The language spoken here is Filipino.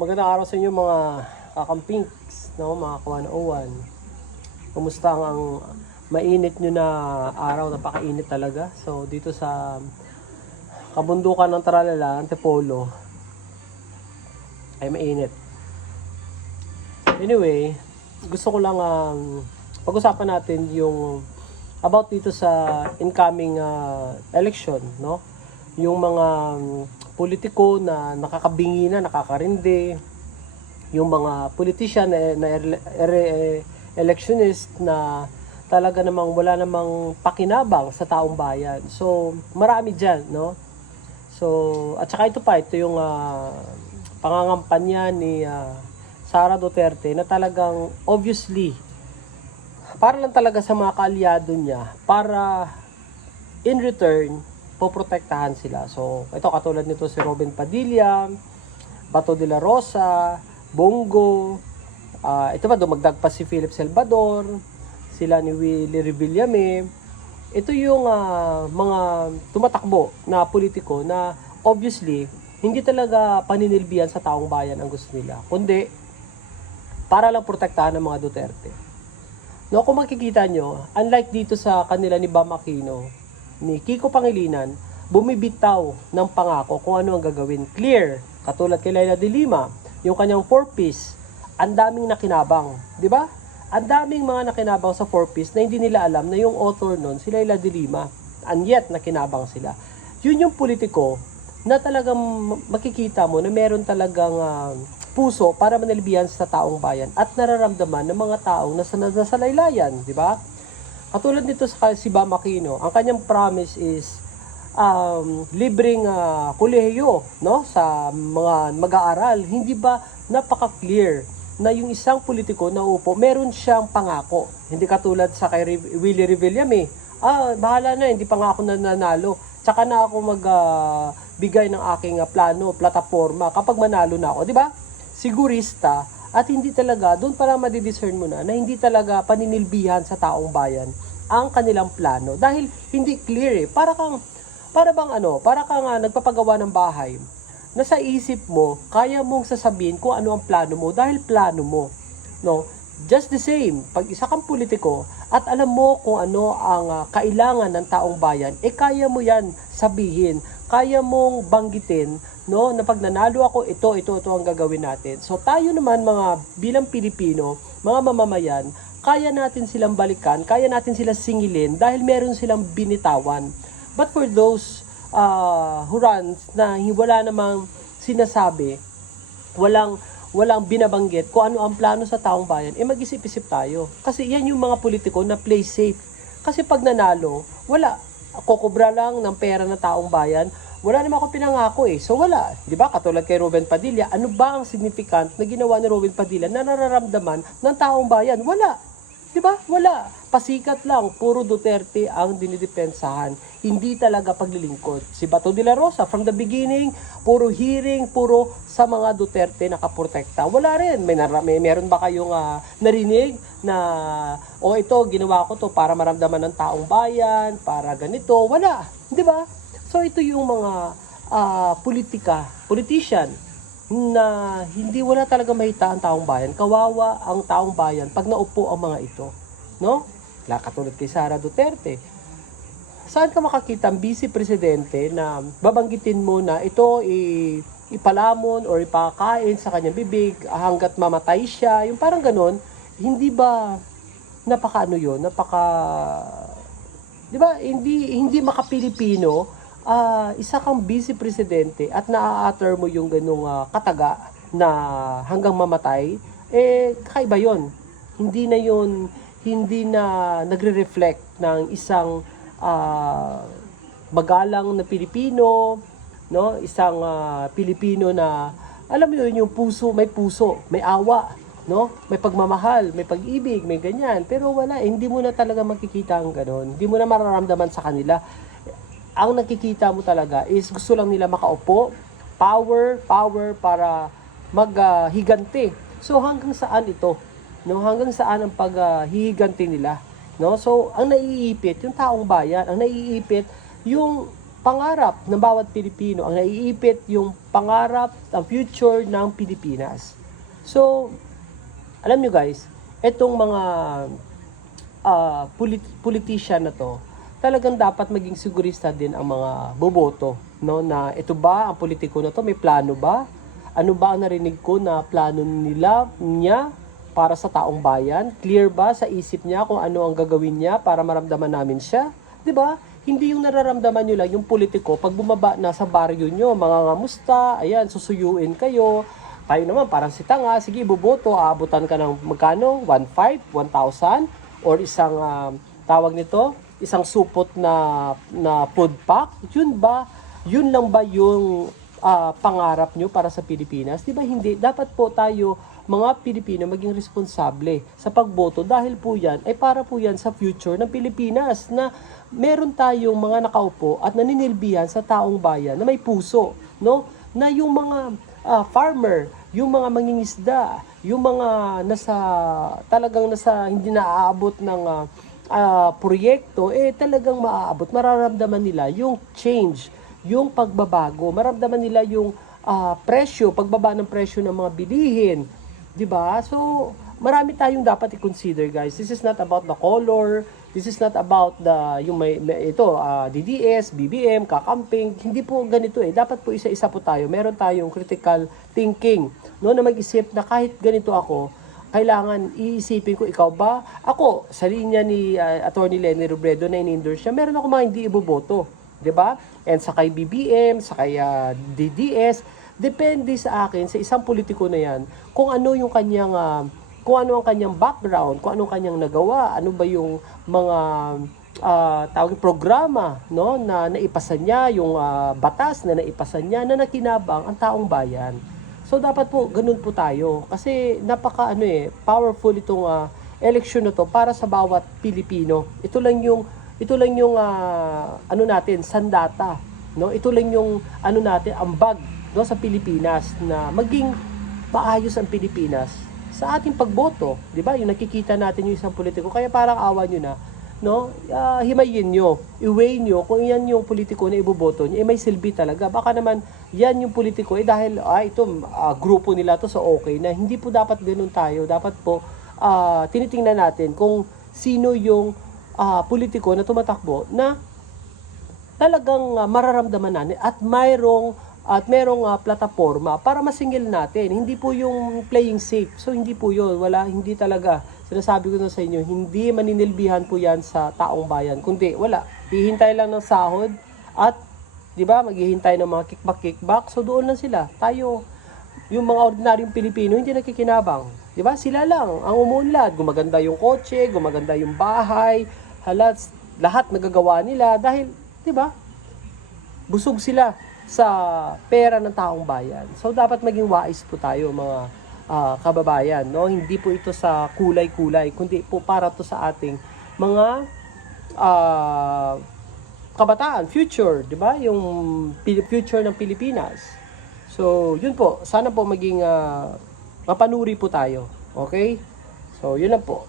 Magandang araw sa inyo mga kakampings, no, mga kawan Kumusta ang, ang mainit nyo na araw, napakainit talaga. So dito sa kabundukan ng Tralala, Antipolo, ay mainit. Anyway, gusto ko lang um, pag-usapan natin yung about dito sa incoming uh, election, no? Yung mga um, politiko na nakakabingi na, nakakarindi, yung mga politician na, na electionist na talaga namang wala namang pakinabang sa taong bayan. So, marami dyan, no? So, at saka ito pa, ito yung ah, pangangampanya ni ah, Sara Duterte na talagang obviously para lang talaga sa mga kaalyado niya para in return poprotektahan sila. So, ito katulad nito si Robin Padilla, Bato de la Rosa, Bongo, ah, ito ba dumagdag pa si Philip Salvador, sila ni Willie Revillame. Ito yung ah, mga tumatakbo na politiko na obviously hindi talaga paninilbihan sa taong bayan ang gusto nila, kundi para lang protektahan ng mga Duterte. No, kung makikita nyo, unlike dito sa kanila ni Bam Aquino, ni Kiko Pangilinan, bumibitaw ng pangako kung ano ang gagawin. Clear, katulad kay Laila de Lima, yung kanyang four-piece, ang daming nakinabang, di ba? Ang daming mga nakinabang sa four-piece na hindi nila alam na yung author nun, si Laila de Lima, and yet nakinabang sila. Yun yung politiko na talagang makikita mo na meron talagang ah, puso para manalbihan sa taong bayan at nararamdaman ng mga taong nasa, nasa laylayan, di ba? Katulad nito sa si Bam Aquino, ang kanyang promise is um, libreng ah, kolehiyo no sa mga mag-aaral. Hindi ba napaka-clear na yung isang politiko na upo, meron siyang pangako. Hindi katulad sa kay Willie Revillame. Ah, bahala na, hindi pa nga ako nananalo. Tsaka na ako magbigay ng aking ah, plano, plataforma kapag manalo na ako, di ba? Sigurista at hindi talaga, doon para madidiscern mo na na hindi talaga paninilbihan sa taong bayan ang kanilang plano dahil hindi clear eh. Para kang para bang ano, para kang ah, nagpapagawa ng bahay na sa isip mo, kaya mong sasabihin kung ano ang plano mo dahil plano mo. No? Just the same, pag isa kang politiko at alam mo kung ano ang ah, kailangan ng taong bayan, eh kaya mo yan sabihin, kaya mong banggitin no na pag nanalo ako ito ito ito ang gagawin natin. So tayo naman mga bilang Pilipino, mga mamamayan, kaya natin silang balikan, kaya natin sila singilin dahil meron silang binitawan. But for those uh, who runs na wala namang sinasabi, walang walang binabanggit kung ano ang plano sa taong bayan, eh mag-isip-isip tayo. Kasi yan yung mga politiko na play safe. Kasi pag nanalo, wala. Kukubra lang ng pera ng taong bayan, wala naman ako pinangako eh. So wala. Di ba? Katulad kay Ruben Padilla, ano ba ang significant na ginawa ni Ruben Padilla na nararamdaman ng taong bayan? Wala. Di ba? Wala. Pasikat lang. Puro Duterte ang dinidepensahan. Hindi talaga paglilingkod. Si Bato de la Rosa, from the beginning, puro hearing, puro sa mga Duterte nakaprotekta. Wala rin. May, nara- may meron ba kayong ah, narinig na, o ito, ginawa ko to para maramdaman ng taong bayan, para ganito. Wala. Di ba? So ito yung mga ah, politika, politician na hindi wala talaga mahita ang taong bayan. Kawawa ang taong bayan pag naupo ang mga ito. No? La katulad kay Sara Duterte. Saan ka makakita ang vice presidente na babanggitin mo na ito i ipalamon or ipakain sa kanyang bibig hanggat mamatay siya, yung parang ganon, hindi ba napaka ano yun, napaka 'di ba? Hindi hindi maka-Pilipino, ah, isa kang vice presidente at naa-utter mo yung ganung ah, kataga na hanggang mamatay, eh kakaiba 'yon. Hindi na 'yon hindi na nagre-reflect ng isang ah, magalang na Pilipino, no? Isang ah, Pilipino na alam mo yun, yung puso, may puso, may awa, no? May pagmamahal, may pag-ibig, may ganyan. Pero wala, hindi mo na talaga makikita ang ganon. Hindi mo na mararamdaman sa kanila. Ang nakikita mo talaga is gusto lang nila makaupo, power, power para maghigante. so hanggang saan ito? No, hanggang saan ang paghihiganti nila? No? So ang naiipit yung taong bayan, ang naiipit yung pangarap ng bawat Pilipino, ang naiipit yung pangarap, ang future ng Pilipinas. So, alam nyo guys, etong mga ah, polit- politician na to, talagang dapat maging sigurista din ang mga boboto, no? Na ito ba ang politiko na to may plano ba? Ano ba ang narinig ko na plano nila niya para sa taong bayan? Clear ba sa isip niya kung ano ang gagawin niya para maramdaman namin siya? 'Di ba? Hindi yung nararamdaman nyo lang yung politiko pag bumaba na sa baryo nyo, mga ngamusta, ayan, susuyuin kayo, tayo naman parang si tanga, sige iboboto, aabutan ka ng magkano? 1.5, 1,000 or isang ah, tawag nito, isang supot na na food pack. Yun ba? Yun lang ba yung ah, pangarap nyo para sa Pilipinas? Di ba hindi? Dapat po tayo mga Pilipino maging responsable sa pagboto dahil po yan ay para po yan sa future ng Pilipinas na meron tayong mga nakaupo at naninilbihan sa taong bayan na may puso, no? Na yung mga ah, farmer, yung mga mangingisda, yung mga nasa talagang nasa hindi naaabot ng ah, ah, proyekto eh talagang maaabot, mararamdaman nila yung change, yung pagbabago, mararamdaman nila yung ah, presyo, pagbaba ng presyo ng mga bilihin, 'di ba? So, marami tayong dapat i-consider, guys. This is not about the color, this is not about the yung may, may- ito ah, DDS, BBM, kakamping, hindi po ganito eh. Dapat po isa-isa po tayo. Meron tayong critical thinking, no, na mag-isip na kahit ganito ako, kailangan iisipin ko ikaw ba? Ako, sa linya ni ah, Attorney Lenny Robredo na in-endorse siya, meron ako mga hindi iboboto. ba? And sa kay BBM, sa kay ah, DDS, depende sa akin sa isang politiko na 'yan kung ano yung kanyang ah, kung ano ang kanyang background, kung ano ang kanyang nagawa, ano ba yung mga ah, tawag programa no na naipasa niya, yung ah, batas na naipasa niya na nakinabang ang taong bayan. So dapat po ganun po tayo kasi napaka ano eh powerful itong ah, election na to para sa bawat Pilipino. Ito lang yung ito lang yung ah, ano natin sandata, no? Ito lang yung ano natin ambag no sa Pilipinas na maging maayos ang Pilipinas sa ating pagboto, 'di ba? Yung nakikita natin yung isang politiko kaya parang awa nyo na no? Ah, himayin nyo, i-weigh nyo kung yan yung politiko na iboboto nyo, eh may silbi talaga. Baka naman yan yung politiko, eh dahil ah, ito, ah, grupo nila to so okay na. Hindi po dapat ganun tayo. Dapat po ah, tinitingnan natin kung sino yung ah, politiko na tumatakbo na talagang ah, mararamdaman natin at mayroong at merong ah, plataforma para masingil natin. Hindi po yung playing safe. So hindi po yun. Wala, hindi talaga. Sinasabi ko na sa inyo, hindi maninilbihan po yan sa taong bayan. Kundi wala. Hihintay lang ng sahod at 'di ba, maghihintay ng mga kickback-kickback. So doon lang sila. Tayo yung mga ordinaryong Pilipino hindi nakikinabang. 'Di ba? Sila lang ang umuunlad. Gumaganda yung kotse, gumaganda yung bahay, halat lahat nagagawa nila dahil 'di ba? busog sila sa pera ng taong bayan. So dapat maging wais po tayo mga ah, kababayan, no? Hindi po ito sa kulay-kulay, kundi po para to sa ating mga ah, kabataan, future, 'di ba? Yung future ng Pilipinas. So, yun po. Sana po maging ah, mapanuri po tayo. Okay? So, yun lang po.